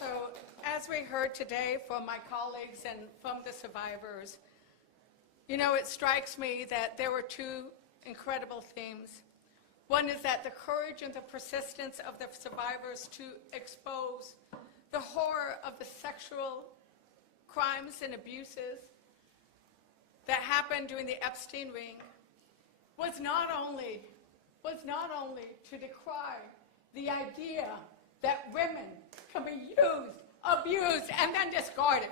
So, as we heard today from my colleagues and from the survivors, it strikes me that there were two incredible themes. One is that the courage and the persistence of the survivors to expose the horror of the sexual crimes and abuses that happened during the Epstein ring was not only to decry the idea that women can be used, abused, and then discarded.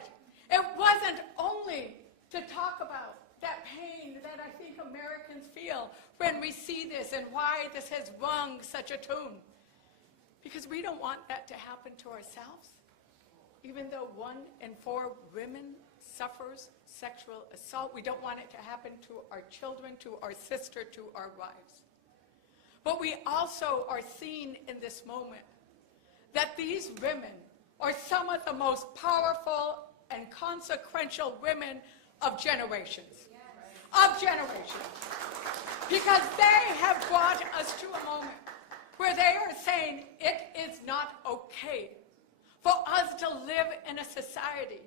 It wasn't only to talk about that pain that I think Americans feel when we see this and why this has rung such a tune. Because we don't want that to happen to ourselves. Even though 1 in 4 women suffers sexual assault, we don't want it to happen to our children, to our sister, to our wives. But we also are seeing in this moment that these women are some of the most powerful and consequential women of generations. Of generations. Because they have brought us to a moment where they are saying it is not okay for us to live in a society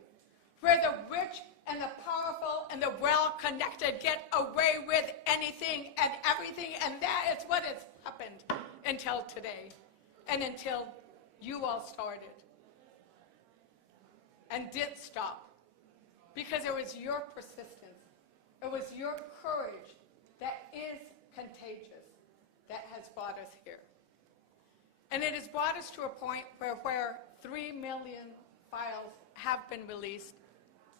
where the rich and the powerful and the well-connected get away with anything and everything, and that is what has happened until today and until you all started and did stop, because it was your persistence, it was your courage that is contagious that has brought us here. And it has brought us to a point where 3 million files have been released,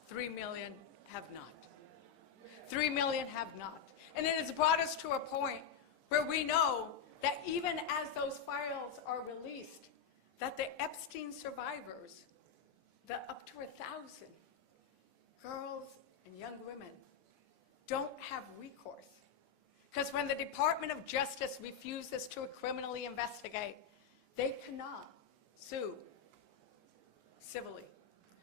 3 million have not. 3 million have not. And it has brought us to a point where we know that even as those files are released, that the Epstein survivors, the up to 1,000 girls and young women, don't have recourse. Because when the Department of Justice refuses to criminally investigate, they cannot sue civilly.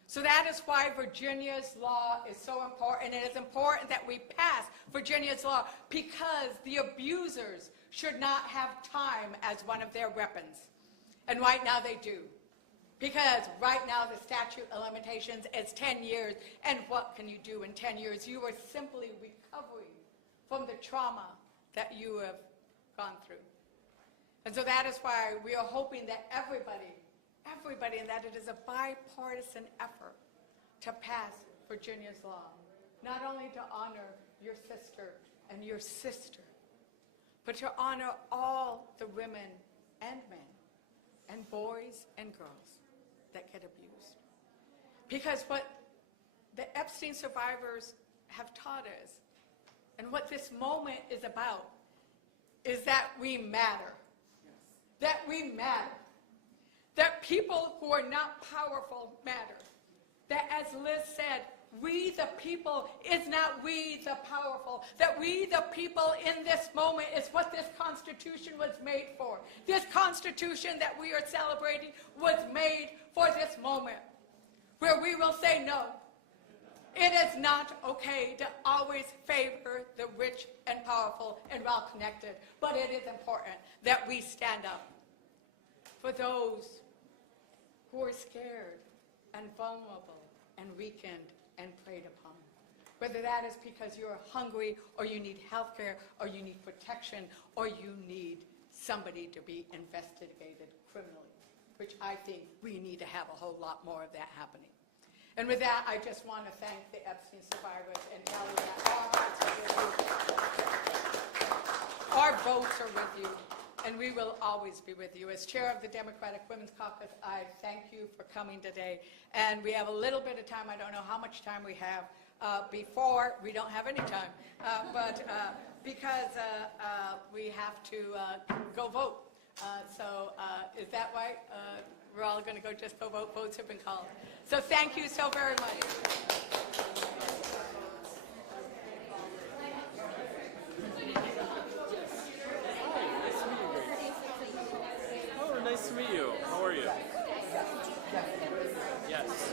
So that is why Virginia's law is so important. It is important that we pass Virginia's law because the abusers should not have time as one of their weapons. And right now they do. Because right now the statute of limitations is 10 years. And what can you do in 10 years? You are simply recovering from the trauma that you have gone through. And so that is why we are hoping that everybody, and that it is a bipartisan effort to pass Virginia's law. Not only to honor your sister and your sister, but to honor all the women and men and boys and girls that get abused. Because what the Epstein survivors have taught us, and what this moment is about, is that we matter. That we matter. That people who are not powerful matter. That, as Liz said, we the people is not we the powerful. That we the people in this moment is what this Constitution was made for. This Constitution that we are celebrating was made for this moment, where we will say no. It is not okay to always favor the rich and powerful and well-connected, but it is important that we stand up for those who are scared and vulnerable and weakened and preyed upon. Whether that is because you're hungry, or you need health care, or you need protection, or you need somebody to be investigated criminally, which I think we need to have a whole lot more of that happening. And with that, I just want to thank the Epstein survivors and tell you that our hearts are with you. Our votes are with you, and we will always be with you. As chair of the Democratic Women's Caucus, I thank you for coming today. And we have a little bit of time. I don't know how much time we have before. We don't have any time, but because we have to go vote. So is that right? We're all going to just go vote. Votes have been called. So thank you so very much. Oh, nice to meet you. How are you? Yes.